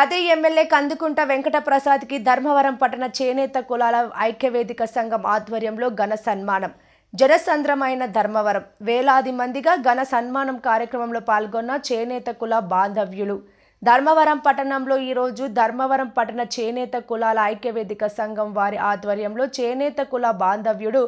Kadiri MLA Kandukunta Venkata Prasad కి ధర్మవరం పట్టణ చేనేత కులాల ఐక్యవేదిక సంఘం ఆధ్వర్యంలో ఘన సన్మానం. జనసంద్రమైన ధర్మవరం వేలాది మందిగా ఘన సన్మానం కార్యక్రమంలో పాల్గొన్న చేనేత కుల బాంధవ్యులు. ధర్మవరం పట్టణంలో ఈరోజు ధర్మవరం పట్టణ చేనేత కులాల ఐక్యవేదిక సంఘం వారి ఆధ్వర్యంలో చేనేత కుల బాంధవ్యుడు,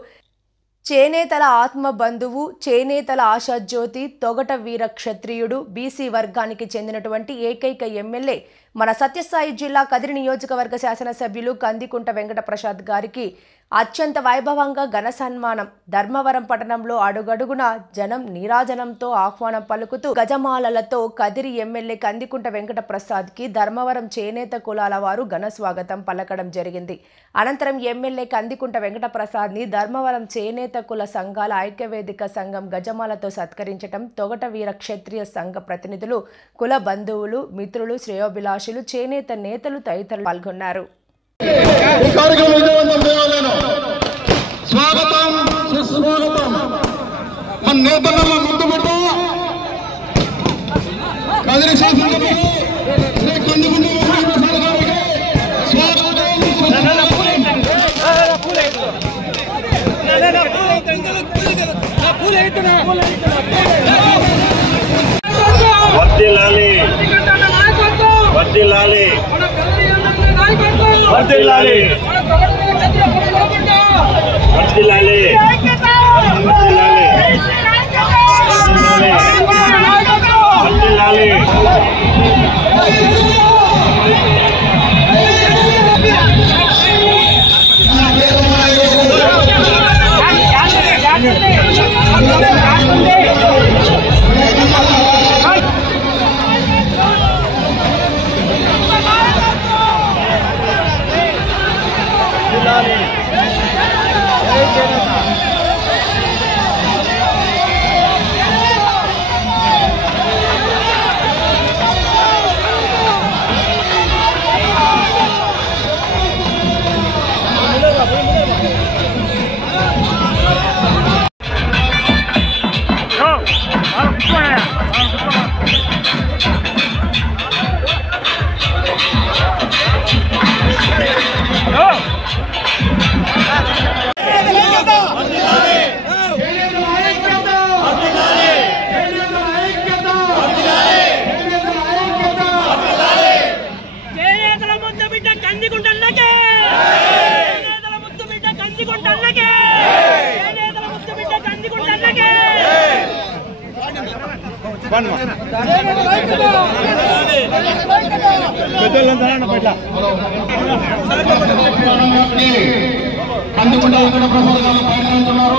చేనేతల ఆత్మ బంధువు, చేనేతల ఆశాజ్యోతి, తొగట వీర క్షత్రియుడు, బీసీ వర్గానికి చెందినటువంటి ఏకైక ఎమ్మెల్యే మన సత్యసాయి జిల్లా కదిరి నియోజకవర్గ శాసనసభ్యులు కందికుంట వెంకట ప్రసాద్ గారికి అత్యంత వైభవంగా ఘన సన్మానం. ధర్మవరం పట్టణంలో అడుగడుగున జనం నీరాజనంతో ఆహ్వానం పలుకుతూ గజమాలలతో కదిరి ఎమ్మెల్యే కందికుంట వెంకట ప్రసాద్ కి ధర్మవరం చేనేత కులాల వారు ఘన స్వాగతం పలకడం జరిగింది. అనంతరం ఎమ్మెల్యే కందికుంట వెంకట ప్రసాద్ ని ధర్మవరం చేనేత కుల సంఘాల ఐక్యవేదిక సంఘం గజమాలతో సత్కరించడం, తొగట వీర క్షత్రియ సంఘ ప్రతినిధులు, కుల బంధువులు, మిత్రులు, శ్రేయోభిలాషులు, చేనేత నేతలు తదితరులు పాల్గొన్నారు. స్వాగతం సుస్వాగతం. మన నేతలను ముద్దుపెట్టు కదిరి శాసనసభ్యులు శ్రీ కందుకుంట వెంకట ప్రసాద్ గారికి స్వాగతం. వర్ధిల్లాలి వర్ధిల్లాలి వర్ధిల్లాలి వర్ధిల్లాలి వర్ధిల్లాలి. కందుకుంట వెంకట ప్రసాద్ గారు పయనిస్తున్నారు.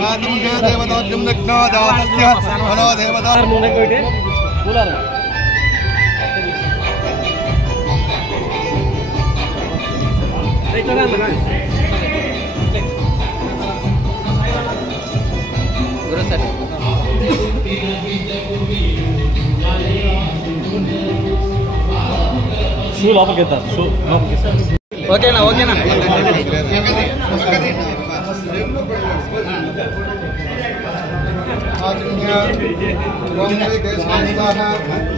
देवताभ्यं दक्षिणादास्य मनो देवता షూ లోపలికి వెళ్తా షూ లోపలికి ఓకేనా ఓకేనా ओम श्री केशवाय स्वाहा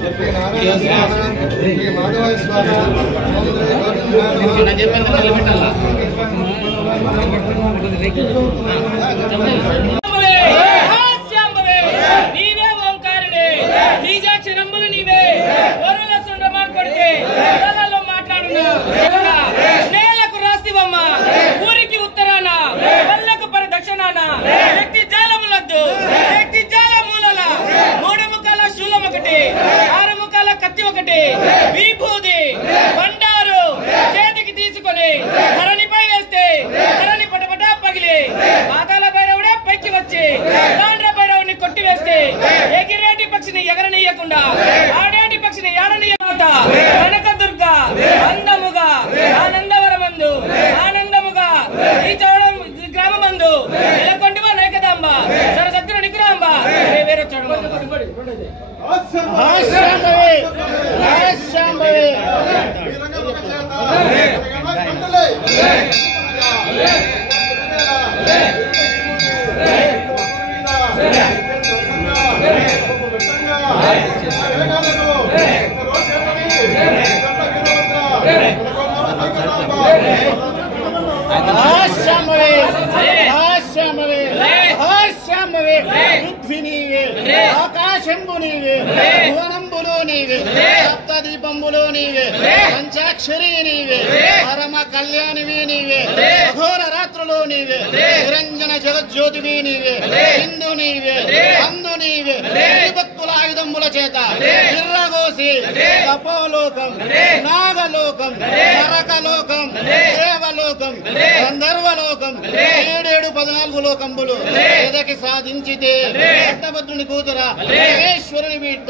श्री नारायण स्वाहा श्री माधवाय स्वाहा ओम श्री ఊరికి ఉత్తరాన పల్లెకు పర దక్షిణాన శక్తి జాలములద్దు శక్తి జాలమూలల మూడు ముఖాల శూలం ఒకటి ఆరు ముఖాల కత్తి ఒకటి విభూది బండారు చేతికి తీసుకొని ధరణిపై వేస్తే ధరణి పటపట పగిలి పాతాల భైరవుడే పైకి వచ్చి తాండ్ర భైరవుని కొట్టి వేస్తే ఎగిరేటి పక్షిని ఎగరనీయకుండా ఆడేటి పక్షిని ఆడనీయమాట కనకదుర్గ అందముగా ఆనందవరమందు ఆనందముగా ఈ చౌడం గ్రామమందు ఇలకొండవ నేకదాంబ సరసగ్ర నిగ్రహాంబ వేరే ఆకాశంబు నీవే భువనంబులో నీవే సప్తదీపంబులో నీవే పంచాక్షరి నీవే పరమ కళ్యాణివి నీవే అఘోర రాత్రులో నీవే నిరంజన జగజ్యోతివి నీవే హిందు నీవే అందు నీవే భక్తుల ఆయుధంబుల చేత నిర్రగోసి తపోలోకం నాగలోకం నరకలోకం దేవలోకం గంధర్వలోకం 7 లోకంబులు ఎదకి సాధించితే భద్రుని కూతురా ఈశ్వరుని బిడ్డ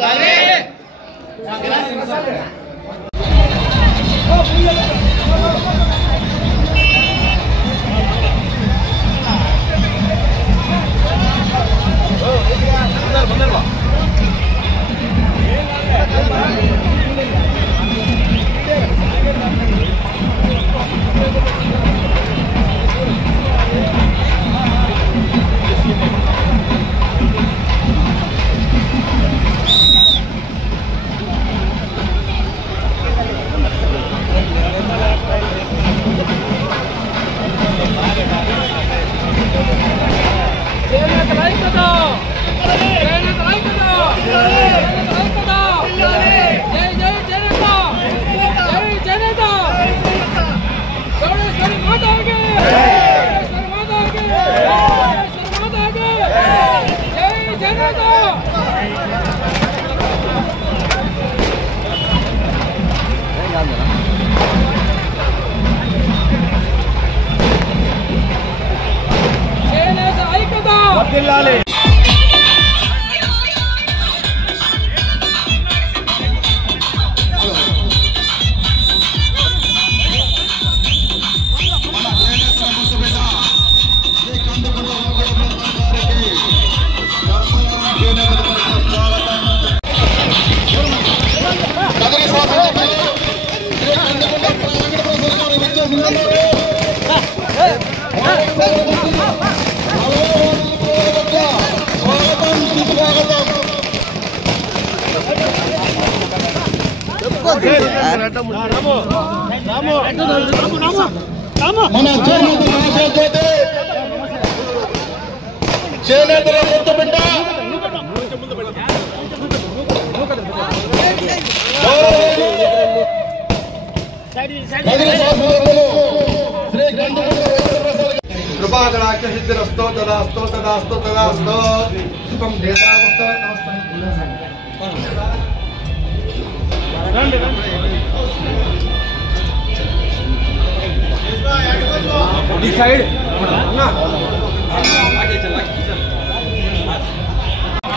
మన చేనేత మహాశయోతే చేనేతల ముందు బిడ్డ కృపాకరాఖ్య సిద్ధిరస్తో తదాస్తో తదాస్తో తదాస్తో సుఖం దేశావస్థ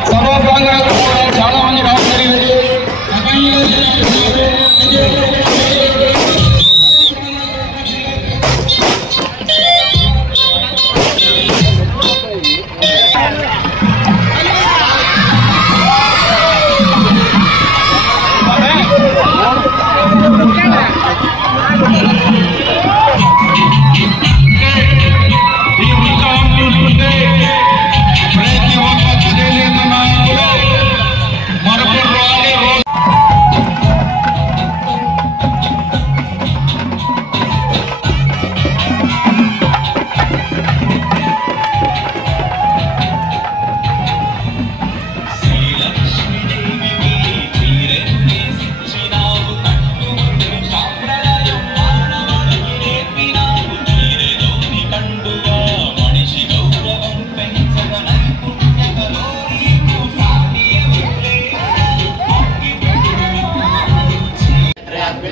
సభా ప్రాంగణంలో చాలా మంది రావడం జరిగింది.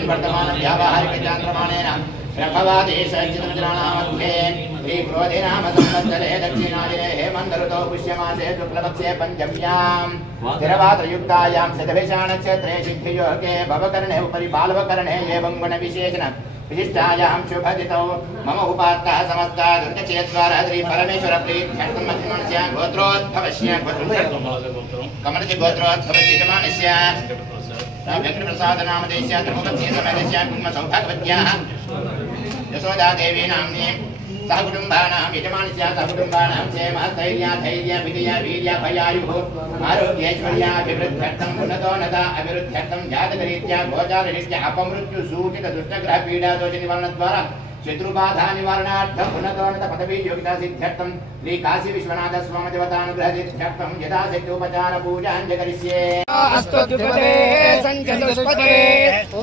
वर्तमान व्यावहारिक चांद्रमाणेन प्रभवादेशचित्रजनामध्ये श्रीक्रोधे नाम संवत्सरे दक्षिणायने हेमन्तऋतौ पुष्यमासे शुक्लपक्षे पञ्चम्यां स्थिरवात्रयुक्तायां शतभिषाणक्षेत्रे सिद्धियोगे भवकर्णे उपरि बालवकर्णे एवं गुणविशेषण विशिष्टायां शुभदितौ मम उपात्तः समस्ता दुर्गक्षेत्रद्वारा श्री परमेश्वर प्रीत्यर्थं मध्यमस्य गोत्रोद्भवस्य कमलस्य गोत्रोद्भवस्य जमानस्य वेंकटप्रसाद नामदेश्या धर्मपत्नी समेतस्या कुम्भ सौभाग्यवत्याः यशोदा देवी नाम्नी सहकुटुम्बानां यजमानस्या सहकुटुम्बानां क्षेम स्थैर्य धैर्य विजय वीर्य भयायुः आरोग्यैश्वर्याभिवृद्ध्यर्थं उन्नतोन्नता अभिवृद्ध्यर्थं जातकरीत्या गोचाररीत्या अपमृत्यु सूचित दुष्टग्रह पीडा दोष निवारणद्वारा शत्रुबाधा निवारणार्थं उन्नतोन्नत पदवी योगिता सिद्ध्यर्थं श्री काशी विश्वनाथ स्वामी देवतानुग्रह सिद्ध्यर्थं यथाशक्ति उपचार पूजां करिष्ये। अस्तुत्युपते संचतुष्पते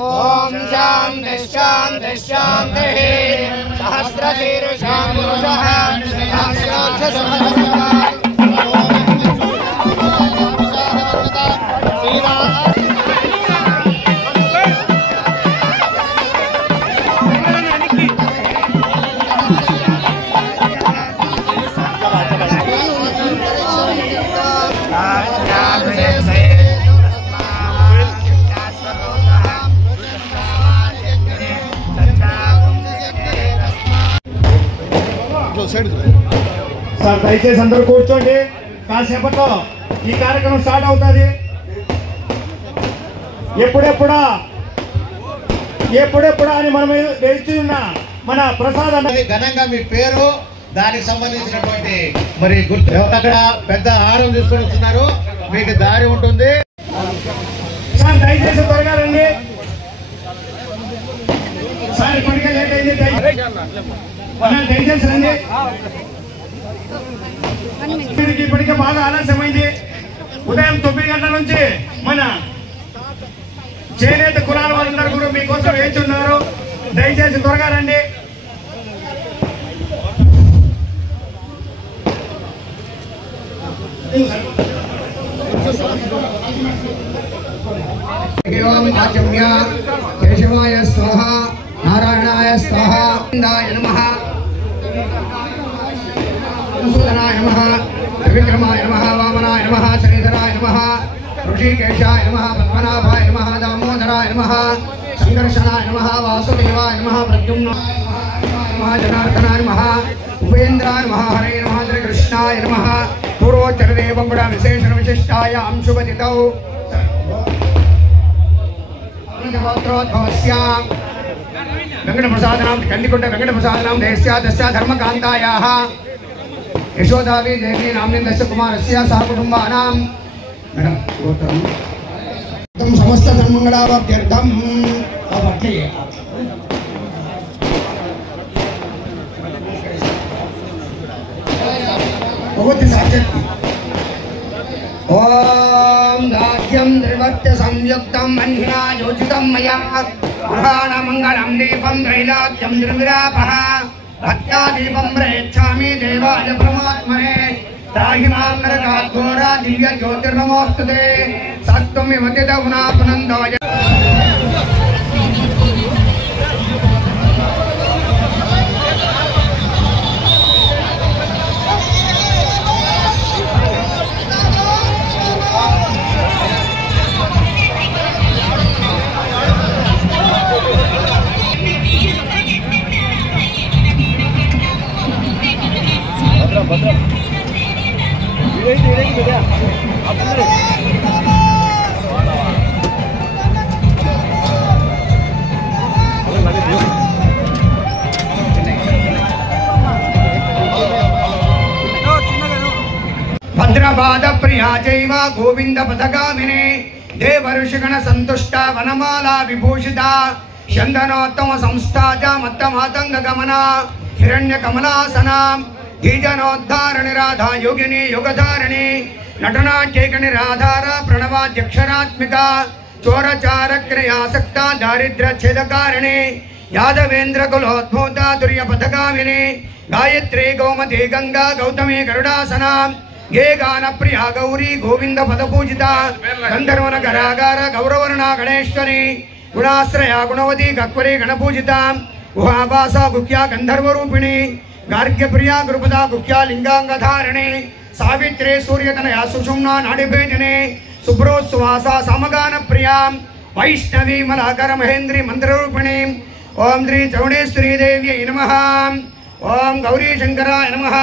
ओम शांति शांति शांति सहस्रशीर्षां पुरुषः सहस्राक्षसहस्रः సార్ దయచేసి అందరూ కూర్చోండి. కాసేపట్లో ఈ కార్యక్రమం స్టార్ట్ అవుతుంది. ఎప్పుడెప్పుడా అని మనం వేచి ఉన్న మన ప్రసాద్ అన్న ఘనంగా మీ పేరు దానికి సంబంధించినటువంటి మరి గుర్తు అక్కడ పెద్ద ఆహారం తీసుకొని వస్తున్నారు. మీకు దారి ఉంటుంది. సార్ దయచేసి త్వరగా రండి. సార్ ఇప్పటికే లేట్ అయింది. దయచేసి రండి. ఇప్పటికే బాగా ఆలస్యమైంది. ఉదయం 9 గంటల నుంచి మన చేనేత కులాల వాళ్ళందరూ కూడా మీకోసం వేచి ఉన్నారు. దయచేసి త్వరగా రండి. కేశవాయ స్వాహ నారాయణాయ స్వాహ నమః మధుసూదనాయ నమః త్రివిక్రమాయ నమః వామనాయ నమః శ్రీధరాయ నమః ఋషికేశాయ నమః పద్మనాభాయ నమః దామోదరాయ నమః సంఘర్షణాయ నమః వాసుదేవాయ నమః ప్రద్యుమ్నాయ నమః జనార్దనాయ నమః ఉపేంద్రాయ నమః హరే నమః శ్రీకృష్ణాయ నమః పూర్వోచ్చరదేవం కూడా విశేషణ విశిష్టాయ అంశుపతితౌ గోత్రోద్భవస్య వెంకటప్రసాదనాం కందికొండ వెంకటప్రసాదనాం దేశ్యా దస్యా ధర్మకాంతాయాः యశోదావి దేవి నామ్ని దశ కుమారస్య సహ కుటుంబానాం మేడం గోత్రం సమస్త ధర్మంగళాభ్యర్థం అవట్లే భగవతి సాధ్యతి ఓం దాస్యం త్రివర్త సంయుక్తం మన్హినా యోజితం మయా పురాణ మంగళం దీపం త్రైలాక్యం నిర్విరాపః భక్త్యా దీపం ప్రయచ్ఛామి దేవాయ పరమాత్మనే దాహిమాం నరకాఘోరా దివ్య జ్యోతిర్నమోస్తుతే సత్వమివ తిదగుణాపునందాయ భద్రపాద ప్రియా చైవ గోవింద పదగామిని దేవర్షిగణ సంతుష్ట వనమాలా విభూషిత చందనోత్తమ సంస్థాజ మత్తమాతంగ గమన హిరణ్య కమలాసన ధీజనోద్ధారణి రాధా యోగిని యుగధారిణి నటనాట్యేకని రాధార ప్రణవాధ్యక్షరాత్మిక చోరచార క్రియాసక్త దారిద్ర్య ఛేదకారిణి యాదవేంద్ర కులోద్భూత దుర్య పథగామిని గాయత్రి గౌమతి గంగా గౌతమి గరుడాసన గే గాన ప్రియా గౌరీ గోవింద పదపూజిత గంధర్వన గరాగార గౌరవర్ణ గణేశ్వరి గుణాశ్రయ గుణవతి గక్వరి గణపూజిత గుహావాస గుఖ్యా గంధర్వరూపిణి గార్గ్య ప్రియా గురుపదా గుఖ్యా లింగాంగధారిణి సావిత్రి సూర్యతనయా సుషుమ్నా నాడిభేదిని శుభ్రోత్సువాస సమగాన ప్రియా వైష్ణవి మలాకర మహేంద్రి మంత్రరూపిణి ఓం శ్రీ చౌడేశ్వరీ దేవ్యై నమః ఓం గౌరీ శంకరాయ నమః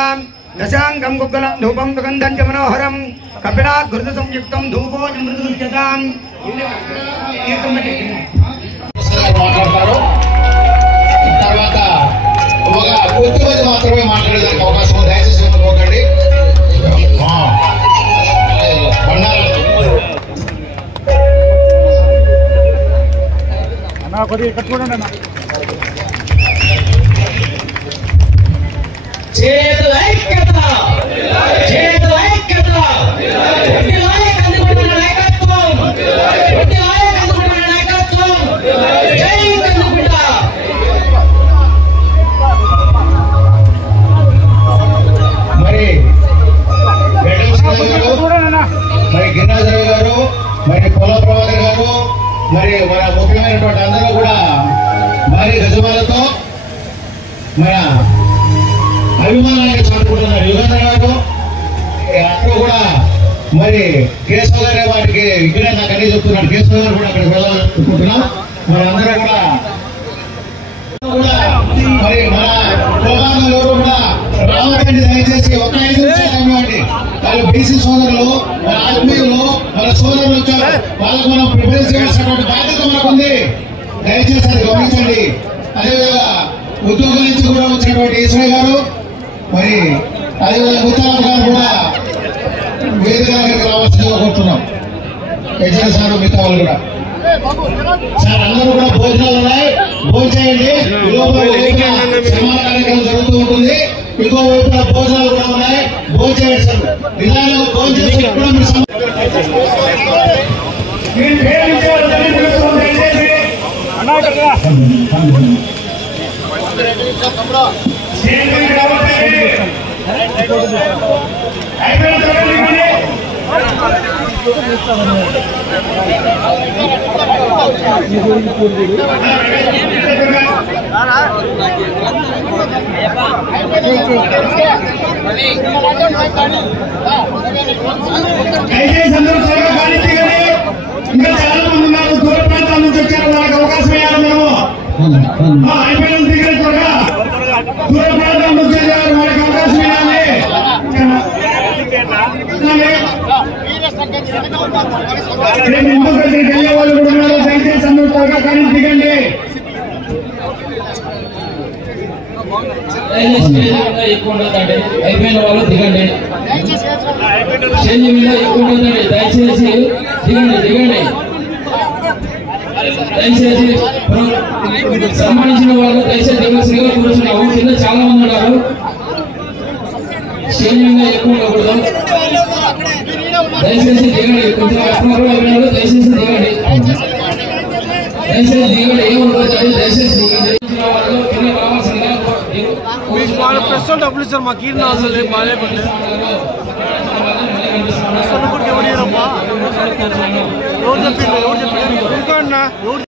దశాంగం గుగ్గలం ధూపం సుగంధం చ మనోహరం కపిలాత్ ఘృత సంయుక్తం ధూపోజమృతృత్యతాం మాట్లాడతారు. తర్వాత ఒక కొద్దిమంది మాత్రమే మాట్లాడేదానికి అవకాశం ఉంది. దయచేసి పోకండి. మరి గిరిరాజరావు గారు, మరి పొల ప్రభాకర్ గారు, మరి మన ముఖ్యమైనటువంటి అందరూ కూడా మరి గజమాలతో మన అభిమానాన్ని చాటుకుంటున్నారు. యుగేంద్ర గారు అందరూ కూడా మరి కేశవ గారి వారికి ఇక్కడే నాకు అన్ని చెప్తున్నాడు. కేశవ గారు కూడా అక్కడికి వెళ్ళాలనుకుంటున్నాం. మరి అందరూ కూడా మరి మన ప్రోగ్రాంలో కూడా రావడానికి దయచేసి ఒక 5 నిమిషాలు ఇవ్వండి. వాళ్ళు బీసీ సోదరులు, మన ఆత్మీయులు, మన సోదరులు వచ్చారు. వాళ్ళకు మనం ప్రిపేర్ చేయాల్సినటువంటి బాధ్యత మనకు ఉంది. దయచేసి అది గమనించండి. అదేవిధంగా ఉద్యోగుల నుంచి కూడా వచ్చినటువంటి ఈశ్వరయ్య గారు, మరి అదేవిధంగా ముత్తారావు గారు కూడా వేదిక దగ్గరికి రావాల్సిందిగా కోరుతున్నాం. యజమాని సార్ మిగతా వాళ్ళు కూడా సార్ అందరూ కూడా భోజనాలు ఉన్నాయి, భోజనం చేయండి. సమాన కార్యక్రమం జరుగుతూ ఉంటుంది. ఇంకో వైపున భోజనాలు కూడా ఉన్నాయి, భోజనం చేయండి సార్. నిజాలు భోజనం చేసి కూడా దయచేసి అందరూ త్వరగా ఖాళీ తీయండి. ఇంకా చాలా మంది ఉన్నారు, దూర ప్రాంతాల నుంచి వచ్చారు. వాళ్ళకి అవకాశం ఇవ్వాలి. మేము అయిపోయిన దగ్గర త్వరగా దూర ప్రాంతాల నుంచి వచ్చారు, వాళ్ళకి అవకాశం ఇవ్వాలి. ఇంకొకరికి వెళ్ళే వాళ్ళు కూడా ఉన్నారు. దయచేసి అందరూ త్వరగా ఖాళీ దిగండి. ఎక్కువ ఉండదండి, అయిపోయిన వాళ్ళు దిగండి. స్టేజ్ మీద ఎక్కువ ఉండదండి, దయచేసి దిగండి. దయచేసి సంబంధించిన వాళ్ళు దయచేసి దిగాల్సిందిగా కూర్చున్నాము. కింద చాలా మంది ఉన్నారు. స్టేజ్ మీద ఎక్కువ ఉండకూడదు. దయచేసి దిగండి. కొంచెం అయిపోయిన దయచేసి దిగండి. ఏమనుకోదండి, దయచేసి దిగండి. కింద రావాల్సిందిగా ప్రెస్ డబ్బులు ఇస్తారు మాకు ఈ నాలుగు బాగా ఎవరు చెప్పిండు